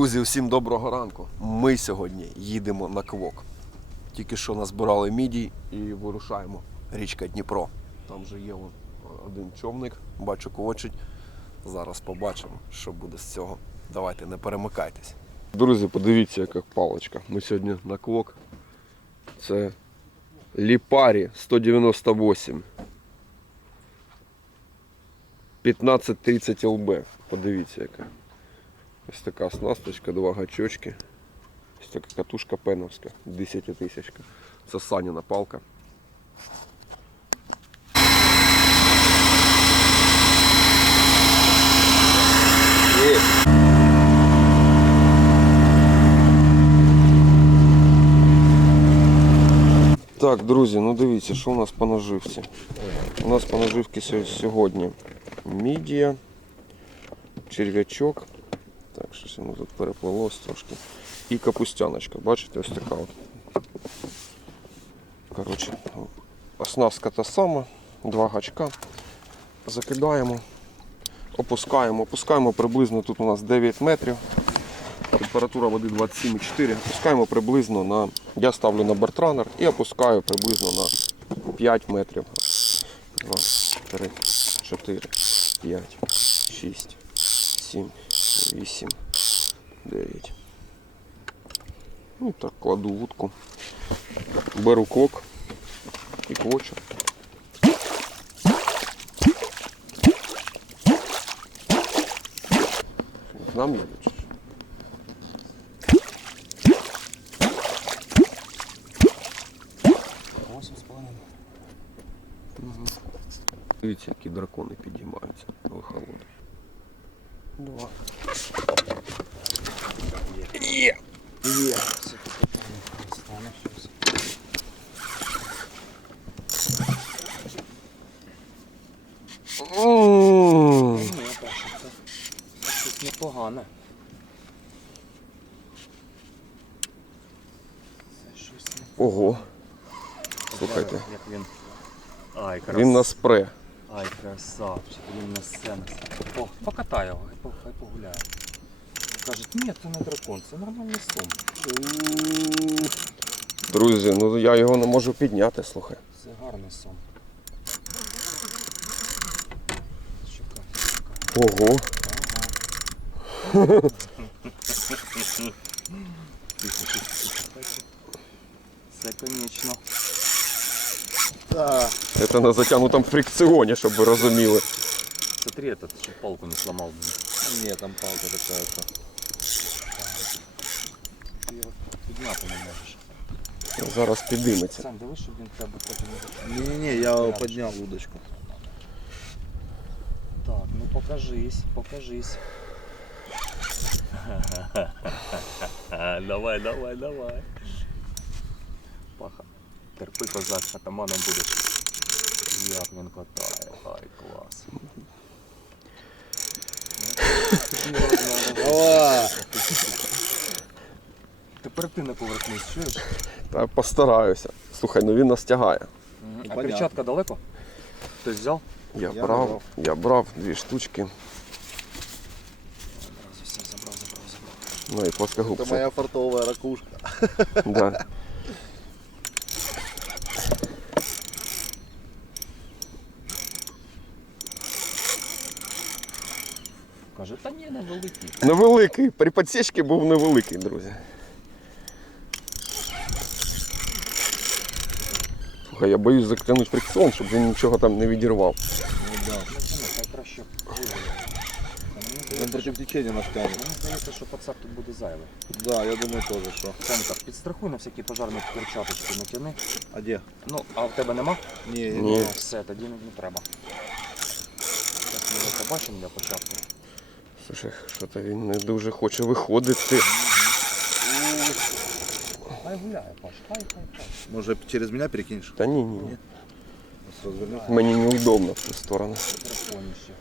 Друзі, всім доброго ранку. Ми сьогодні їдемо на квок. Тільки що назбирали мідій і вирушаємо. Річка Дніпро. Там вже є один човник, бачу квочить. Зараз побачимо, що буде з цього. Давайте, не перемикайтесь. Друзі, подивіться, яка паличка. Ми сьогодні на квок. Це Ліпарі 198. 1530 ЛБ. Подивіться яка. Ось така оснасточка, два гачочки. Ось така катушка пеновська, 10 тисячка. Це Саніна палка. Так, друзі, ну дивіться, що у нас по наживці. У нас по наживці сьогодні мідія, черв'ячок. Так, щось воно тут переплилось трошки. І капустяночка, бачите, ось така от. Коротше, оснастка та сама, два гачка. Закидаємо, опускаємо, опускаємо приблизно тут у нас 9 метрів. Температура води 27,4. Опускаємо приблизно на. Я ставлю на бортранер і опускаю приблизно на 5 метрів. 2, 3, 4, 5, 6, 7, 8, 9. Ну так, кладу вудку. Беру кок і квочу. Нам їде чи що? Восемь з половиною. Дивіться, які дракони підіймаються на вихолоді. Два. М. Ні, бачу, це щось непогане. Це щось непогане. Ого, Слухайте. Як він. Ай, крас... він на спре. Ай, красавчик, він несе нас. О, покатай його, хай по- хай погуляє. Кажуть, ні, це не дракон, це нормальний сум. Друзі, ну я його не можу підняти, слухай. Це гарний сон. Ого. Тихо, тихо, тихо. Це конечно. Це на затягнутому фрикціоні, щоб ви розуміли. Смотри, этот еще палку не сломал. Нет, там палка такая-то. Ти його підняти не можеш. Зараз підійметься. Сам дивись, щоб він в тебе потім не Не-не-не, я поднял удочку. Покажись, покажись. давай, давай, давай. Паха. Терпи козак, атаманом будеш. Як він катає, ай, клас. Тепер ти не повернись, чуєш? Та постараюся. Слухай, ну він нас тягає. А перчатка далеко? Хтось взяв? Я, Я брав, брав. я брав дві штучки. Одразу все забрав, забрав, забрав. Ну і Это плоскогубці. моя фартовая ракушка. Да. Каже, та ні, невеликий. Невеликий. При підсічці був невеликий, друзі. Слухай, я боюсь закинути фрикціон, щоб він нічого там не відірвав. Ну да. Хай краще вигуляє. Та мені Он здається, против течения нас тянет. Мені здається, що пацак тут буде зайвий. Да, я думаю тоже, что. Санька, підстрахуй на всякі пожарні перчаточки натяни. А где? Ну, а в тебе нема? Не, не, Ні. Ну, все, тоді не, не треба. Так, ми його побачимо для початку. Слушай, що-то він не дуже хоче виходити. Хай гуляє, Паш, хай, хай, хай. Может через меня перекинешь? Та ні, ні, ні. Развернешь? Мені неудобно в цю сторону. Драконіще.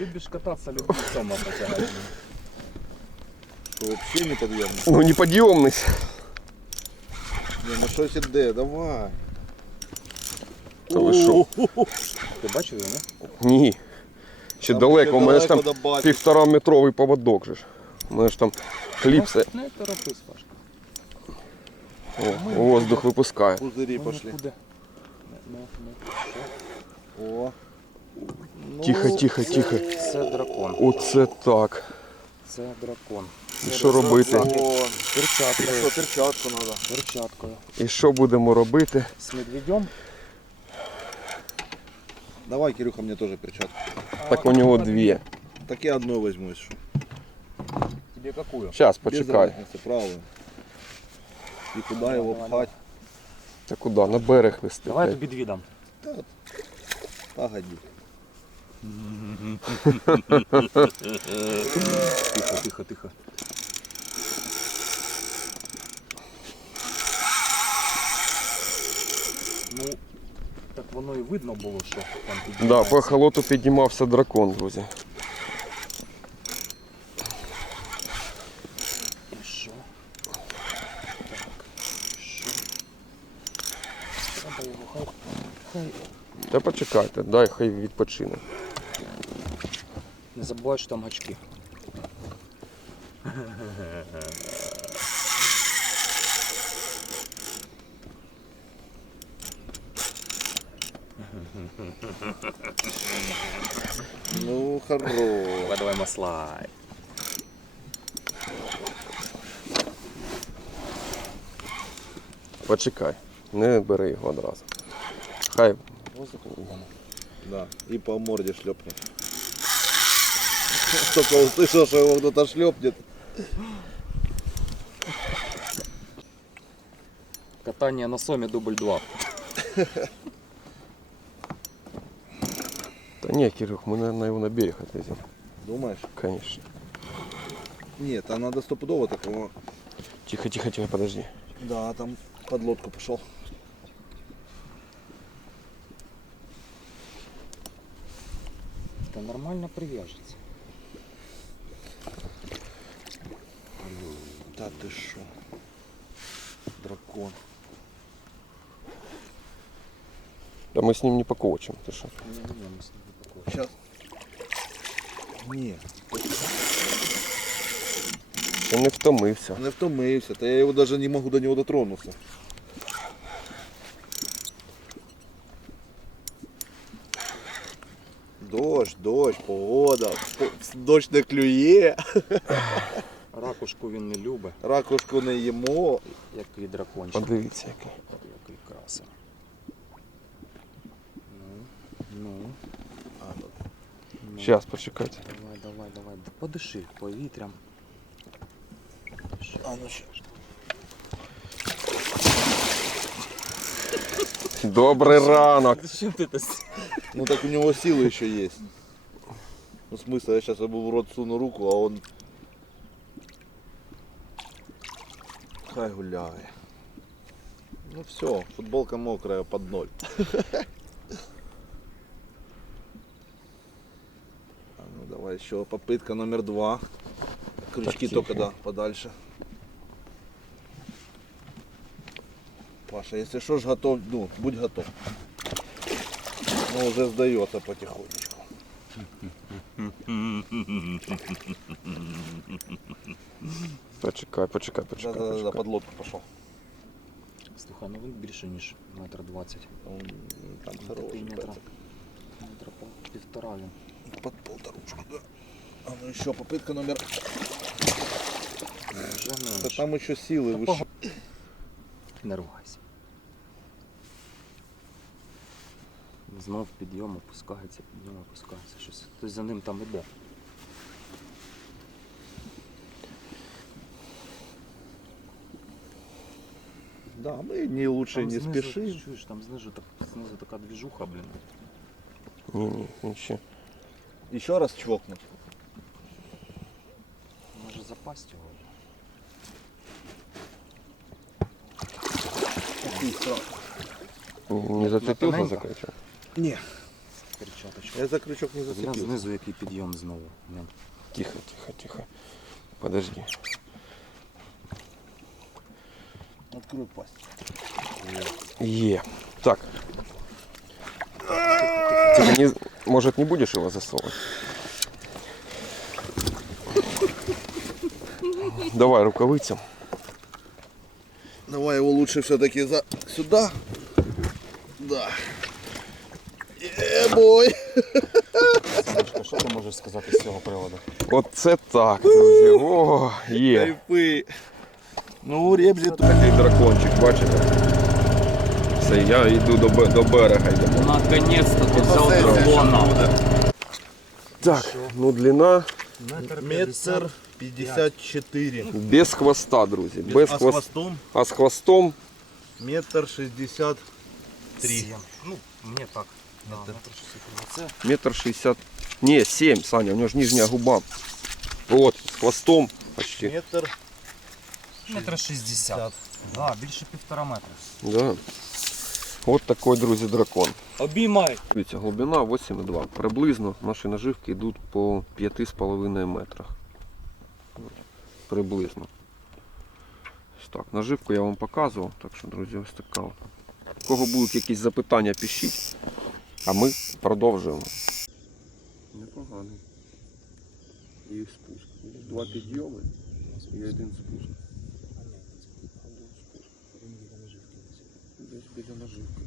Любиш кататися, любиш сама потягати. Что вообще не подъемно. Ну не підйомний. Не, ну что сюда, давай. Та ви що? Ти бачив його, не? Ні. Ще далеко, у мене ж там півтора метровий поводок же ж. У мене ж там кліпси. Не торопись, Пашка. О, воздух випускає. Пузыри Ну, пошли. О. Ну, Тихо, тихо, тихо. Це дракон. Оце так. Це дракон. І що робити? Что, перчатку надо. Перчаткою. І що будемо робити? З медведем. Давай, Кирюха, мне тоже перчатку. Так у нього дві. Так я одну возьму, если что. Тебе какую? Зараз, почекай. разницы, правую. И куда его Давай, пхать? Та куди? На берег вести. Давай я блядь. тобі дві дам. Погоди. Тихо, тихо, тихо. Ну, так воно і видно було, що там Да, піднімається. по ехолоту піднімався дракон, друзі. І що? Так, що? Треба його хай. Хай. Та почекайте, дай хай відпочине. Не забувай, що там гачки. Ну, хорош. Давай, давай маслай. Почекай. Не бери його одразу. Хай. Воздух виходимо. Да, и по морде шлепнет. Только услышал, что его кто-то шлепнет. Катання на сомі дубль 2. Ні, Кирюх, ми на, на його на берег отвеземо. Думаешь? Конечно. Нет, а надо стопудово такого. Тихо, тихо, тихо, подожди. Да, там под лодку пошел. Та нормально прив'яжеться. Да ты шо? Дракон. Да мы с ним не покочим, ты что? Ні, ні, ми з ним не покажемо. Сейчас. Не, Ще не втомився. не втомився, та я его даже не могу до него дотронуться. Дощ, дощ, погода, по- дощ не клює, Ракушку він не любить, ракушку не їмо. як і дракончик. Подивіться який. Який красень. Ну, ну, А, ну, ну. Зараз, почекайте. Давай, давай, давай. Да Подиши повітрям. А ну ще. Добрий ранок. Зачем ти це? Ну так у него силы еще есть. Ну смысл, я сейчас ему в рот суну руку, а он... Хай гуляй. Ну все, футболка мокрая под ноль. А давай еще попытка номер два. Крючки тихо. только да, подальше. Паша, если что ж готов, ну, будь готов. Ну, уже сдается потихонечку. Почекай, почекай, почекай. Да-да-да, почекай. под лодку пошел. Слухай, ну він більше, ніж метр двадцять. Там хороший метра. Метра пол- півтора він. Под полторушку, да. А ну еще попытка номер... Вже Да менше. там еще силы Та выше. Не ругайся. Знов підйом опускається, підйом опускається. Щось. Хтось за ним там іде. Да, мы не лучше Там не знизу, спешим. Чуєш, там знизу, так, знизу така двіжуха, блін. Ні, ні, він ще. Еще раз чвокнуть. Може запасть його. И сразу. Не тоненько? за крючок? Не, Перчаточка. я за крючок не Глянь зацепил. знизу який підйом знову. Глянь. Тихо, тихо, тихо. Подожди. Открой пасть. Є. Так. Ты не, может, не будешь его засовывать? Давай рукавицам. Давай его лучше все-таки за сюда. Да. Е-бой. Сашка, що ти можеш сказати з цього приводу? Оце так, друзі. О, є. Кайфи. Ну, ребзі тут. Такий дракончик, бачите? Все, я йду до, бе- до берега йдемо. Наконец-то ти взяв Фотосесія дракона. буде. Так, ну длина Метр 54. без хвоста, друзі. Без а с хвоста. хвостом А з хвостом метр 63. Ну, мені так. Це метр шістдесят. Ні, сім, Саня, у нього ж нижня губа. От, з хвостом почти. Метр метр шістдесят. Да, більше півтора метра. Да. От такий, друзі, дракон. Обіймай. Дивіться, глибина 8,2. Приблизно наші наживки йдуть по 5,5 метрах. Приблизно. Ось так, наживку я вам показував, так що, друзі, ось така. У кого будуть якісь запитання, пишіть. А ми продовжуємо. Непоганий. І спуск. Два підйоми і один спуск. Один спуск. Десь біля наживки.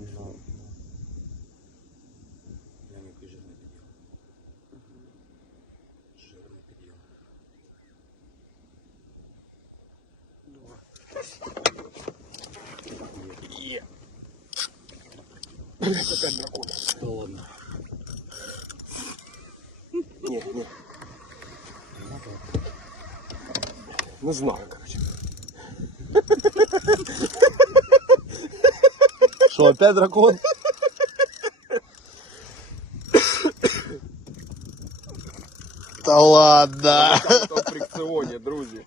не знал. Прям какой жирный подъем. Жирный подъем. Е. Опять дракон. Да ладно. Нет, нет. Ну знал, короче. Что, опять дракон? Та ладно. Там, там фрикціоні, друзі.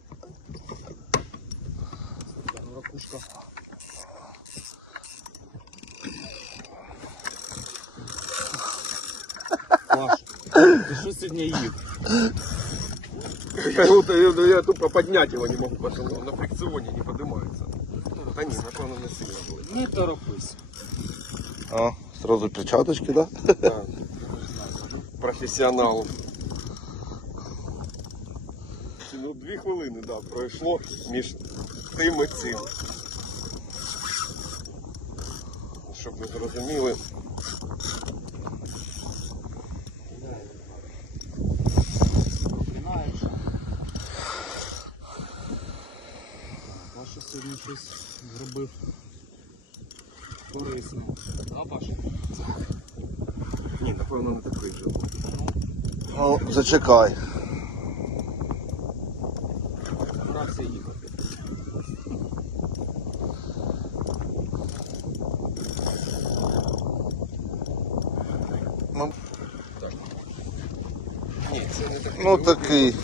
Ракушка. Паш, ти що сьогодні їв? Я, вот, я, я тупо поднять его не могу, потому что он на фрикционе не поднимается. Да не, напевно, не сильно будет. Не торопись. А, сразу перчаточки, да? Да. Професіонал. Ну, дві хвилини, да, пройшло між тим і цим. Щоб ви зрозуміли. Паша сьогодні щось зробив корисне. А, Паша? Ні, напевно, не такий же. Ну, зачекай. Брався їхати. Ні, це не такий. Ну такий.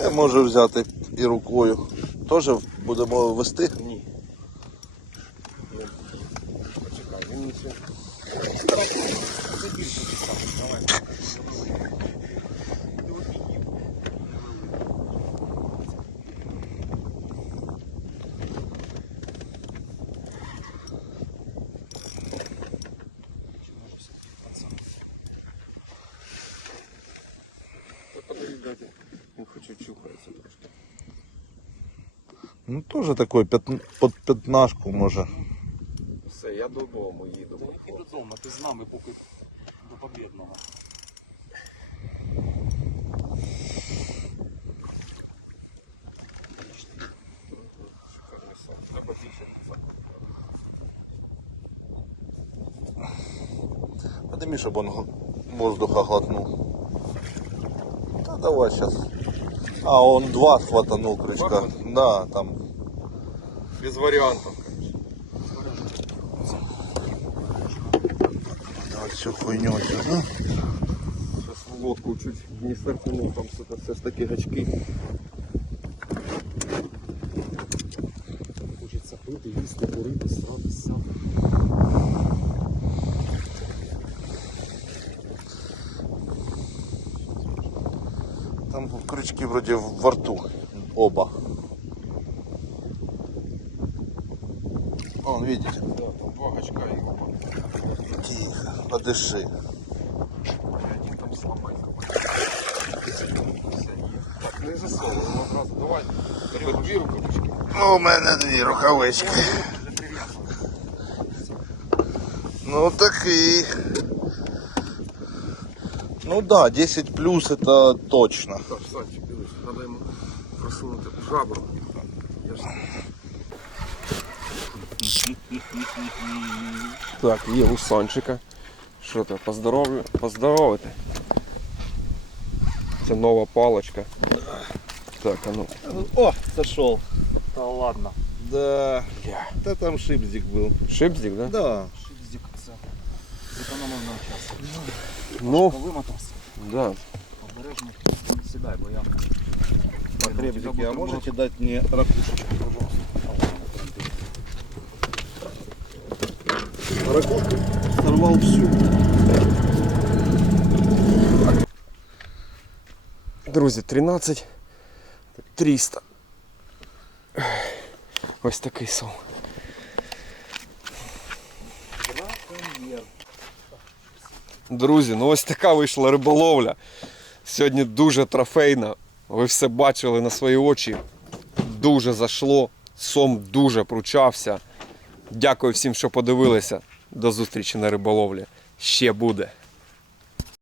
Я можу взяти і рукою. Теж будемо вести. Ну тоже такой пят... под пятнашку може. Все, я додому їду. Та який додому, ти з нами поки до більше. Подними, щоб он воздуха глотнув. Та давай зараз. А, он два хватанул крючка. Да, там. Без варіантів. Давай всю хуйню сюда. Зараз в лодку чуть не стартанув, там все, ж таки гачки. Хочеться пити, їсти, курити, срати сам. Там крючки вроде во рту. Оба. Вон, видите? Да, там два гачка і Тихо, подыши. один там слабенько. Все, є. Так, не засовуй, ну, одразу давай. Бери дві рукавички. Ну, у мене дві рукавички. Вже прив'язано. Ну такий. Ну да, 10 плюс это точно. Так, Санчик, дивись, треба йому просунути жабру. Так, є у Санчика. Що то, поздоровлю, поздоровити. Це нова палочка. Так, а ну. О, зашел. Та ладно. Да. Да там шипздик был. Шипздик, да? Да. Шипздик це зекономив нам час. Ну, Вимотався. да. Обережно не сідай, бо я... Потребники, а можете дать мне ракушечку, пожалуйста? Ракушку сорвал всю. Друзі, 13 300. Ось такий сом. Друзі, ну ось така вийшла риболовля. Сьогодні дуже трофейна. Ви все бачили на свої очі. Дуже зашло. Сом дуже пручався. Дякую всім, що подивилися. До зустрічі на риболовлі. Ще буде.